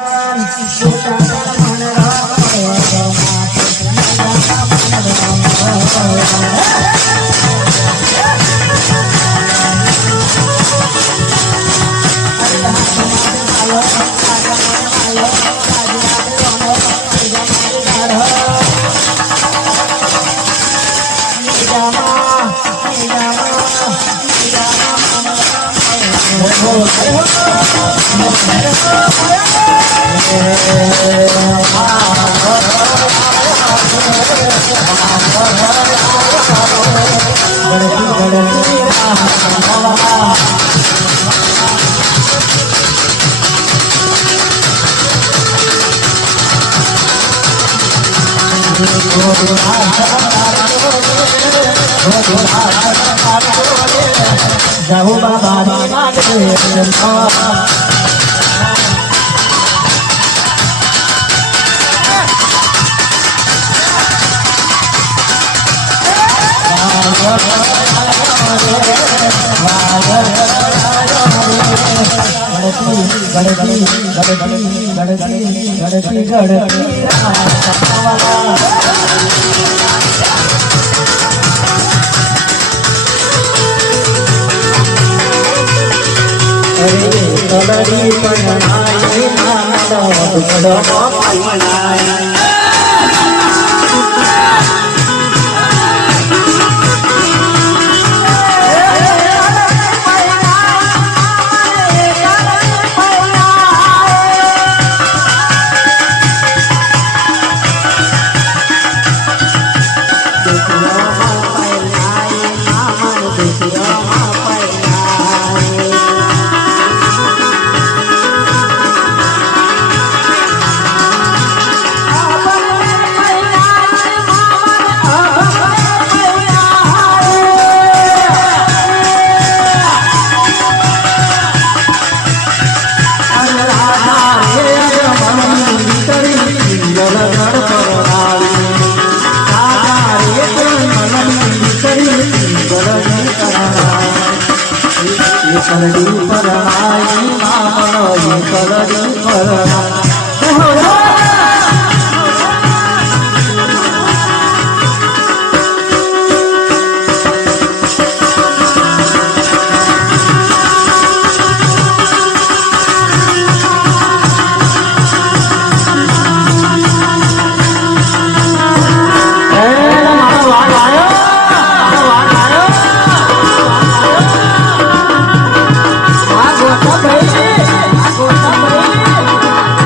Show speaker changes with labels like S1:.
S1: Oh, જાહુ બાબાની માગણી ગણપતિ ગણપતિ ગણપતિ ગણપતિ ગણપતિ અરે કલરી પણ નાય માનલો દુખડો મનાય કરડી પરમાઈ મામનો કરડી પરણાઈ